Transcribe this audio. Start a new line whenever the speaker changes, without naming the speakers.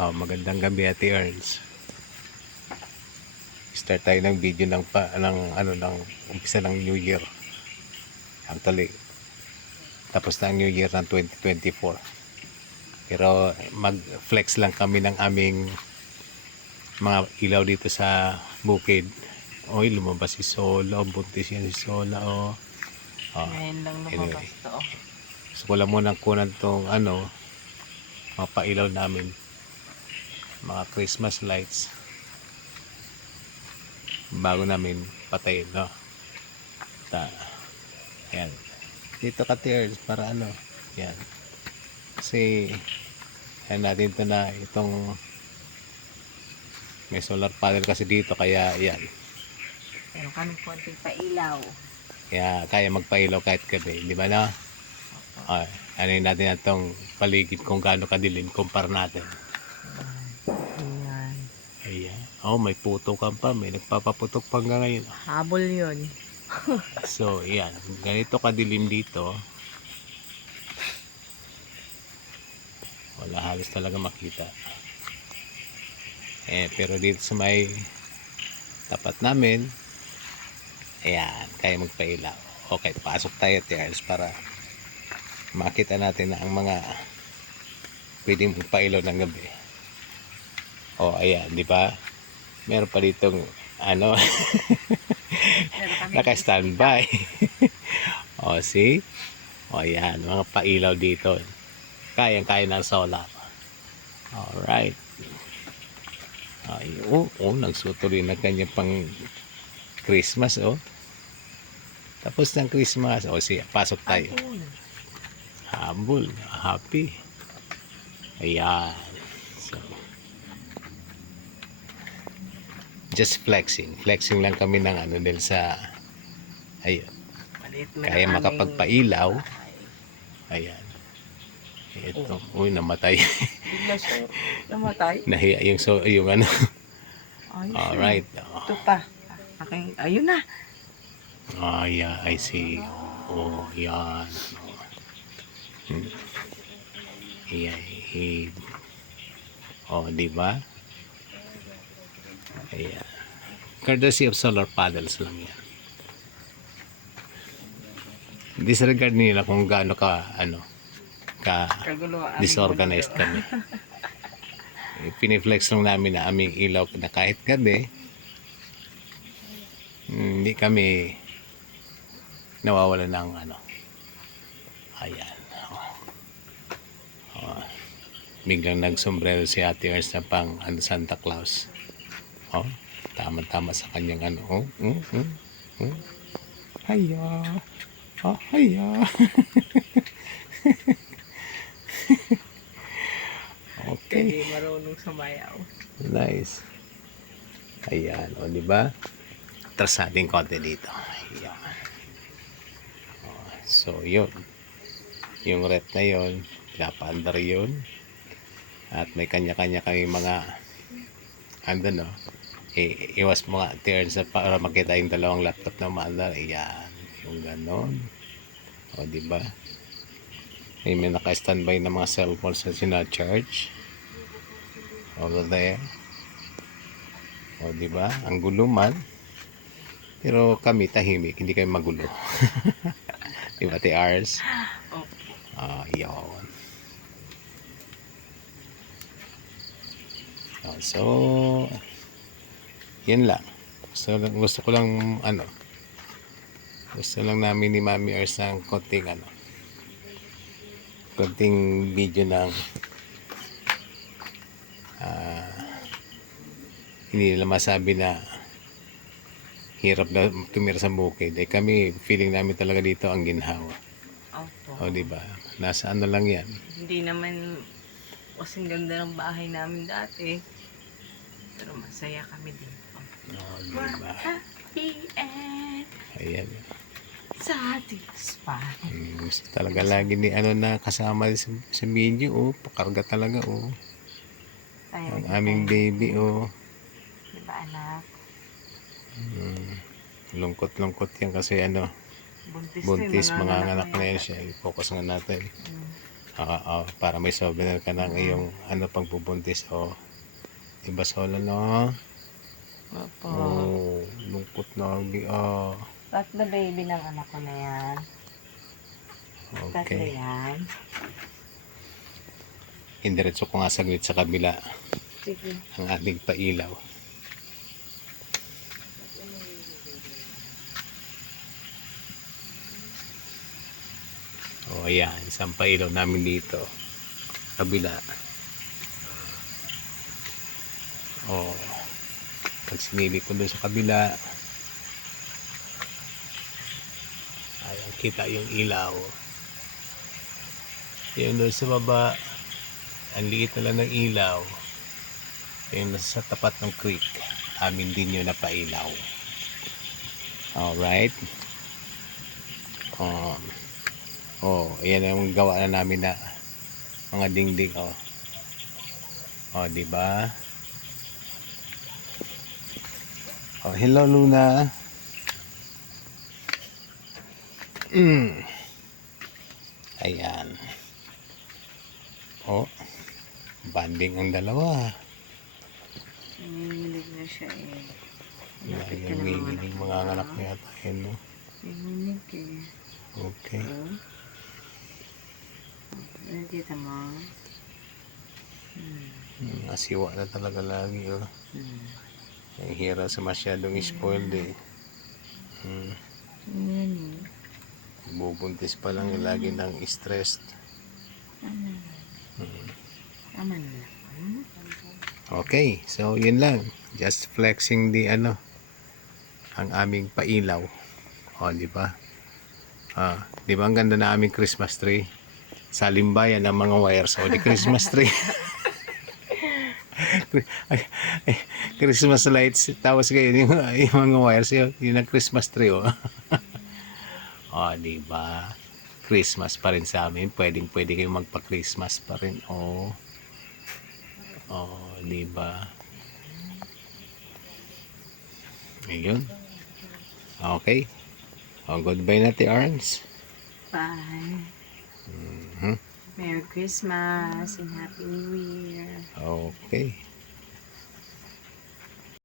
Oh, magandang gabi Ate Ernst. Start tayo ng video ng pa ng ano ng umpisa ng New Year. Actually, tapos na ang New Year ng 2024. Pero mag-flex lang kami ng aming mga ilaw dito sa bukid. Oy, lumabas si Sola. Oh, buntis yan si Sola. Oh. Oh,
Ngayon lang
Anyway.
lumabas to.
So, wala mo nang kunan tong ano, mga pailaw namin. Mga Christmas lights. Bago namin patayin, no? Ta. Yan. Dito ka tears para ano. Yan. Kasi, yan natin to na itong may solar panel kasi dito kaya yan.
Meron kami konting pailaw.
Kaya kaya magpailaw kahit gabi, di ba na? Ah, ano yun natin itong paligid kung gaano kadilim, kumpara natin.
Ayan.
Ayan. Oh, may puto ka pa. May nagpapaputok pa hanggang ngayon.
Habol yun.
So, yan. Ganito kadilim dito. Wala halos talaga makita. Eh, pero dito sa may tapat namin, ayan, kaya magpailaw. Okay, pasok tayo, Tiars, para makita natin na ang mga pwedeng magpailaw ng gabi. O, ayan, di ba? Meron pa ditong, ano, naka-standby. o, see? O, ayan, mga pailaw dito. Kayang-kaya ng solar. Alright. Ay, oh, oh, nagsuto rin na kanya pang Christmas, oh. Tapos ng Christmas, oh, siya, pasok tayo.
Habol.
Humble, happy. Ayan. Just flexing. Flexing lang kami ng ano dahil sa ayun. Kaya makapagpailaw. Ayan. Ito. Uy, namatay.
Namatay.
Nahiya yung, so, yung ano.
Ayos
Alright.
yun. Ito pa. Aking, ayun na.
Ah, yeah, I see. Oh, yan. Hmm. Yeah, he... Oh, di ba? Ayan. Courtesy of solar panels lang yan. Disregard nila kung gaano ka, ano, ka disorganized kami. Eh, Piniflex lang namin na aming ilaw na kahit gabi, mm, hindi kami nawawala ng ano. Ayan. Oh. Oh. Biglang nagsombrero si Ate Ernst na pang ano, Santa Claus. Oh, tama-tama sa kanyang ano. Oh, mm, mm, mm. Haya. Oh, haya. okay.
Hindi marunong sumayaw.
Nice. Ayan, o di ba? Tras natin konti dito. Ayan. O, so, yun. Yung rep na yun, pinapaandar yun. At may kanya-kanya kami mga ano no, i- iwas mga turns na para makita yung dalawang laptop na umaandar. Ayan, yung ganon. O, di ba? May may naka-standby na mga cellphones na sina-charge. Over there. O, di ba? Ang gulo man. Pero kami tahimik, hindi kami magulo. di ba, Ars?
Oh.
Ah, yun. Ah, so, yan lang. Gusto, lang- gusto ko lang, ano, gusto lang namin ni Mami Ars ng konting, ano, konting video ng ah, hindi nila masabi na hirap na tumira sa bukid. Eh kami, feeling namin talaga dito ang ginhawa.
Opo.
O, di ba? Nasa ano lang yan.
Hindi naman kasing ganda ng bahay namin dati. Pero masaya kami dito. Happy and
Ayan.
satisfied.
Mm, gusto talaga lagi ni ano na kasama sa, sa video. Oh, pakarga talaga. Oh.
Tayo,
Ang aming baby. Oh.
Di ba anak?
Mm, lungkot-lungkot yan kasi ano,
Buntis,
buntis, mga anak na
yan.
siya. I-focus nga natin.
Mm.
Ah, ah, para may souvenir ka ng iyong ano pang bubuntis o. Diba solo no?
Opo.
Oh, lungkot na lagi ah.
Tatlo baby ng anak ko na yan. Tatlo
Okay.
yan.
Indiretso ko nga saglit sa kabila
Sige.
ang ating pailaw. O ayan, isang pailaw namin dito. Kabila. O, pag sinilip ko doon sa kabila, ayan, kita yung ilaw. Yung doon sa baba, ang liit na lang ng ilaw. Yung nasa tapat ng creek, amin din yun napailaw. Alright. Um, oh, ayan ang gawa na namin na mga dingding, oh. Oh, di ba? Oh, hello Luna. Mm. Ayan. Oh, banding ang dalawa.
Nanginginig na siya eh. Lapit ka na mga
ngigiling mga anak na yata yun, no?
Nanginginig eh.
Okay.
Oh. Nakita mo? Hmm.
Hmm, Asiwa na talaga lagi, oh.
Hmm.
Ang hira sa masyadong spoiled, eh. Hmm.
Eh.
Bubuntis pa lang, lagi nang stressed. Hmm. Okay, so yun lang. Just flexing the ano, ang aming pailaw. O, di ba? Ah, di ba ang ganda na aming Christmas tree? Sa limbayan ng mga wires. O, di Christmas tree. Christmas lights. Tapos ngayon, yung, yung mga wires, yun, yun ang Christmas tree. O, o di ba? Christmas pa rin sa amin. Pwedeng pwede kayong magpa-Christmas pa rin. O. Oh, di ba? Ayun. Okay. Oh, goodbye na, Ate Arns.
Bye.
Mhm.
Merry Christmas and Happy New Year.
Okay.